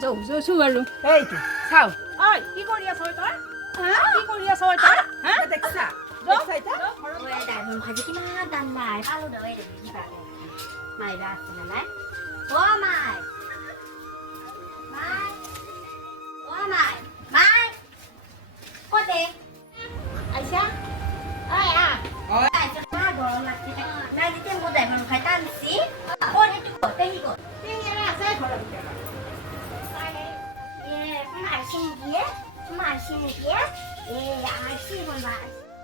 যাওঁ চো বাৰু এইটো চাওঁ ঐ কি কৰি আছ তই কি কৰি আছ তই দেখছা এটা ডাইমন ভাজি কিমান দাম নাই পালো দে কিবা মাইবা আছে না নাই ও মাই মাই ও মাই মাই কতে আইছা আই আইছা না গরম লাগছে না দিতে মো ডাইমন ভাই টানছি ও হেতু কতে হি কো তেহি আছে ঘরের ভিতরে এ কোন আইছিন গিয়ে এ আইছি বলবা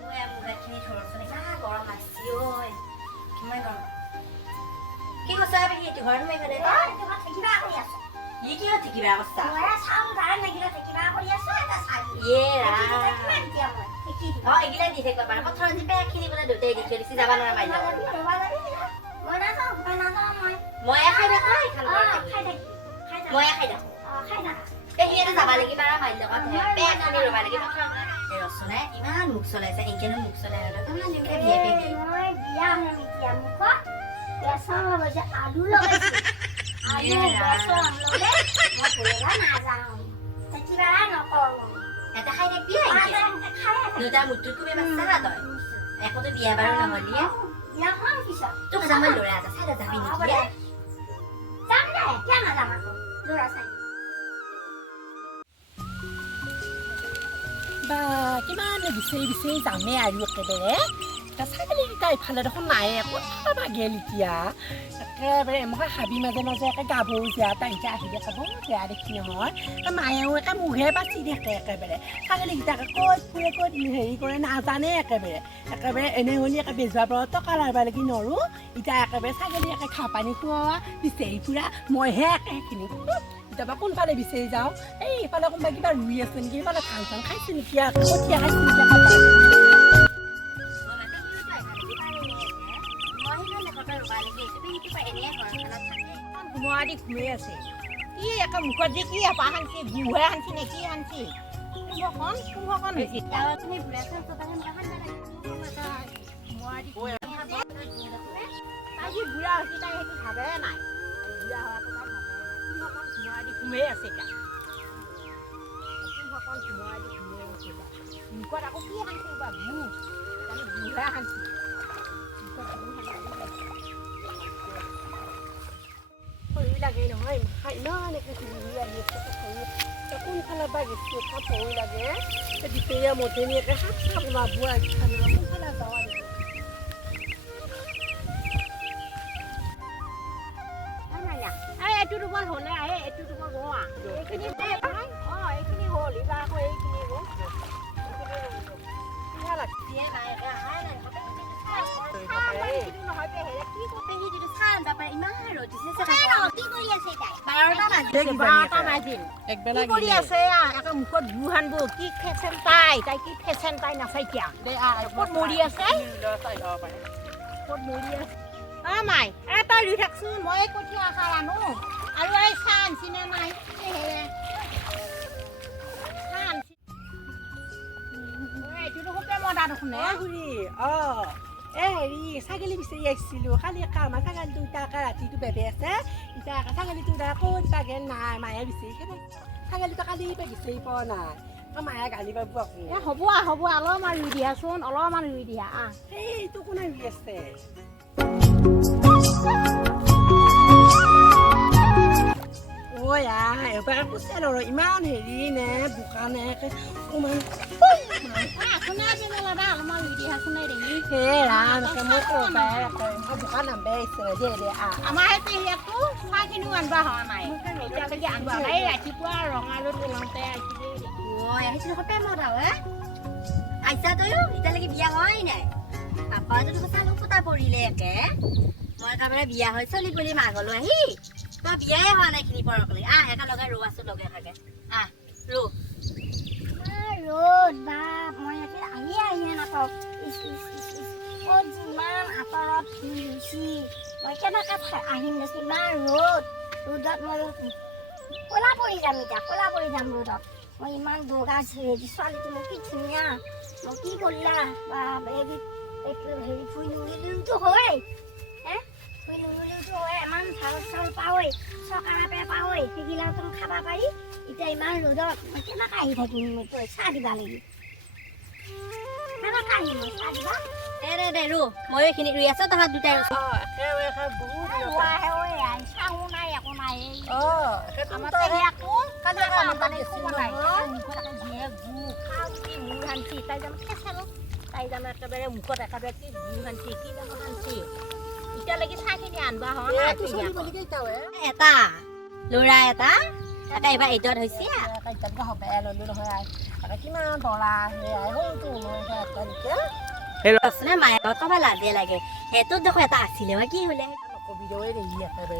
ওই আমরা কিনে ছড়ছড়ে না গরম লাগছে ওই কিমান গরম কি কথা হবে কি তুই ঘরে মেঘরে তুই কথা কিবা করি আছ ই কি হচ্ছে কিবা অবস্থা ওরা সাউ দাঁড় লাগিলা কিবা করি আছ এটা সাই রা এগিলা দিছে কবার পথর দি পে খিনি বলে দুটাই দি চলিছি যাবা না মাইলা মরা তো না তো মই খাই দে খাই মই খাই দে পেহি এটা যাবা লাগি বাৰা মাইল লগত পে খিনি ৰবা লাগি পথৰ ৰসনে ইমান মুখ চলাইছে একেনো মুখ চলাই আৰু তোমাৰ নিকে বিয়া পেহি মই বিয়া হম এতিয়া মুখ বেসন লগাইছে আলু লগাইছে আলু বেসন ললে মই পুৰা না যাও কিবা নকৰো এটা খাই দেখবি দুটা মুটু কুবে বাচ্চা না তই একোতো বিয়া বাৰু নহলি বিয়া হম কিছ তোক যাম লৰা এটা চাই যাবি নেকি যাম দে কিয় না যাম আকৌ লৰা চাই বা কিমান বিচাৰি যামে আৰু একেবাৰে ছাগলীকেইটা ইফালে দেখোন নাই ক'ত খাবা গেল এতিয়া একেবাৰে মই হাবি মাজে একে গাভৰু জীয়া তাইকে আহিলে খাব বেয়া দেখি নহয় মায়েও একে মুখে বাচি থাকে একেবাৰে ছাগলীকেইটাকে ক'ত ফুৰে ক'ত হেৰি কৰে নাজানে একেবাৰে এনে হ'লে একে বেজোৱাৰ পৰা টকা লাৰিব লাগি নৰো এতিয়া একেবাৰে ছাগলী একে খা পানী খোৱা বিচাৰি ফুৰা মইহে একে সেইখিনি কেতিয়াবা কোনফালে বিচাৰি যাওঁ এই ইফালে কোনোবা কিবা ৰুই আছে নেকি ইফালে ধান চান খাইছে নেকি কঠীয়া খাইছে নেকি ঘুমোৱাদি ঘুমাই আছে কি একে মুখত যে কি আপা হানছি গুহে হানছি নে কি হানছি কুম্ভকণ হৈছে তুমি বুঢ়াখন চতাখন কাহান লাগে ঘুমোৱাদি তাই যে বুঢ়া হৈছে তাই সেইটো ভাবে নাই বুঢ়া হোৱাটো তাই ভাবে নাই কুম্ভকণ ঘুমোৱাদি ঘুমাই আছে তাই কুম্ভকণ ঘুমোৱাদি ঘুমাই আছে তাই মুখত আকৌ কি হানছি বা গুহ তাৰমানে গুহে হানছি ভৰি লাগে নহয় ইমান একে ঘূৰি আহি আছে কোনফালে বা গেছি একে ভৰি লাগে দুপৰীয়া মধুনি একে সাত চাপ ওলাব খানা কোনফালে যাওঁ আৰু এইটো তোমাৰ হ'লে আহে এইটো তোমাৰ গোৱা এইখিনি এইখিনি হ'ল এইবাৰ আকৌ এইখিনি গ'ল লাগছে মুখত গু হানব কি ফেচন তাই কি ফেচন তাই নাচাইতিয়া ক'ত মৰি আছে ক'ত মৰি আছে মাই তই ৰুই থাকচোন মই কঠীয়া খাই আনো আৰু এই চাহ আনছিনে নাই এইটোতো খুবে মজা দেখোন হেৰি ছাগলী বিচাৰি আহিছিলোঁ কালি কাম ছাগলী দুটাকে ৰাতিটো বেবে আছে এতিয়া ছাগলীটো ক'ত পাগে নাই মায়ে বিচাৰি কেনে ছাগলীটো কালি বিচাৰি পোৱা নাই মায়ে গালি পাব হ'ব অলপমান ৰুই দিয়াচোন অলপমান ৰুই দিয়া সেইটো কোনে ৰুই আছে এবাৰ কৈছে আৰু ইমান হেৰি নে বোকা নে ইমান বোকা নামবে আমাৰ ইয়াতো চাহখিনিও আনিব হোৱা নাই এতিয়ালৈকে আনিব নাই ৰাতিপুৱা ৰঙালু ওলাওঁতে আইছা তয়ো এতিয়ালৈকে বিয়া হোৱাই নাই পাপাতো চালো ফুটা পৰিলে একে মই একেবাৰে বিয়া হৈ চলি বুলি মাঘলৈ আহি তই বিয়াই হোৱা নাই খিনি পৰকলে একে লগাই ৰো আছো লগে থাকে ৰো ৰ'দ বা মই আহি নাপাওঁ ক'ত যিমান আঁতৰত ঘূৰিছি মই কেনেকৈ আহিম দেচোন ইমান ৰ'দত মই ক'লা পৰি যাম এতিয়া ক'লা পৰি যাম ৰ'দত মই ইমান বগা হেৰি ছোৱালীটো মোক কি ধুনীয়া মই কি কৰিলা বা হেৰি ফুৰি নুৰিলেওতো হয় ফুৰি নুৰিলেওতো হয় ইমান চাউল পাওঁৱেই চৰকাৰৰ পৰা পাওঁৱেই সেইগিলাটো খাব পাৰি এতিয়া ইমান ৰ'দত মই কেনেকৈ আহি থাকিম মই তই চাহ দিবা লাগিব কেনেকৈ আহিম মই চাহ দিবা দে ৰু মই এইখিনি ৰুই আছো তহঁত দুটাই একেবাৰে বহুত চাহো নাই একো নাই আমাৰ তাই জানো একেবাৰে মুখত একেবাৰে কি গুৰ সানছি কি জানো সানছি এতিয়ালৈকে চাহখিনি আনবা হয় এটা ল'ৰা এটা এটা এইবাৰ 8ত হৈছে কিমান দৰা আছিলে মায়ে কবা লাজে লাগে সেইটোত দেখো এটা আছিলে কি হ'লে নকবি দেই দেহি একেবাৰে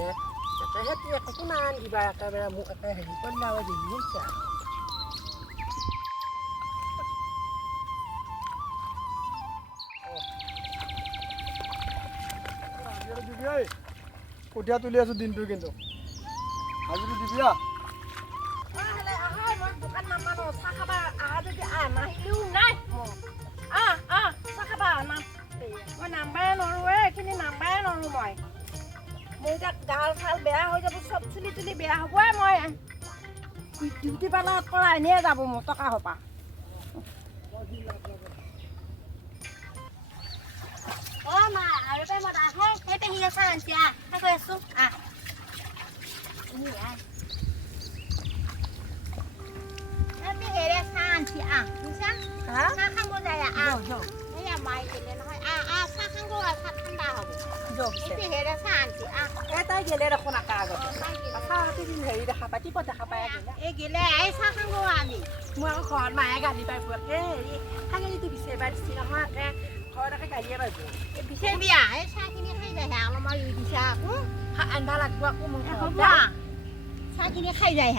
সেহেঁতি কিমান কিবা একেবাৰে মোক একে হেৰি কৰিলে আৰু দেহি হৈছে কঠীয়া তুলি আছো দিনটো কিন্তু আজিতো দিবিয়া দোকান নামানো চাহ খাবা আহা যদি নাহিলেও নাই চাহ খাবা মই নাম্বাৰে নৰোৱে এইখিনি নাম্বাৰে নৰো মই মোৰ এতিয়া গাল চাল বেয়া হৈ যাব চব চুলি তুলি বেয়া হ'বই মই ডিউটি পাৰ্লাৰত পৰা এনেই যাব মোৰ টকা সোপা মা আৰু পাই মই আহে সেই পেহি চাহ আনছি খাই গৈ আছো চাহ আনছি চাহ খাব যায় এয়া মাই দিলে নহয় চাহ খাব চাহ ঠাণ্ডা হ'ব পেহেৰে চাহ আনছি তাই গেলে দেখোন আকা আগতে হেৰি দেখা পাই টিপত দেখা পাই এই গেলে চাহ খাব আমি মই আকৌ ঘৰত মায়ে গালি পাই পুৱাকে হেৰি খাগেলিটো বিচাৰিবা দিছি নহয় একে ঘৰত একে গালিয়ে পাইব বিচাৰিবি এই চাহখিনি খাই যায় অলপমান ৰুই দিছা আকৌ আন্ধা লাগিব আকৌ মোৰ হ'ব চাহখিনি খাই যায়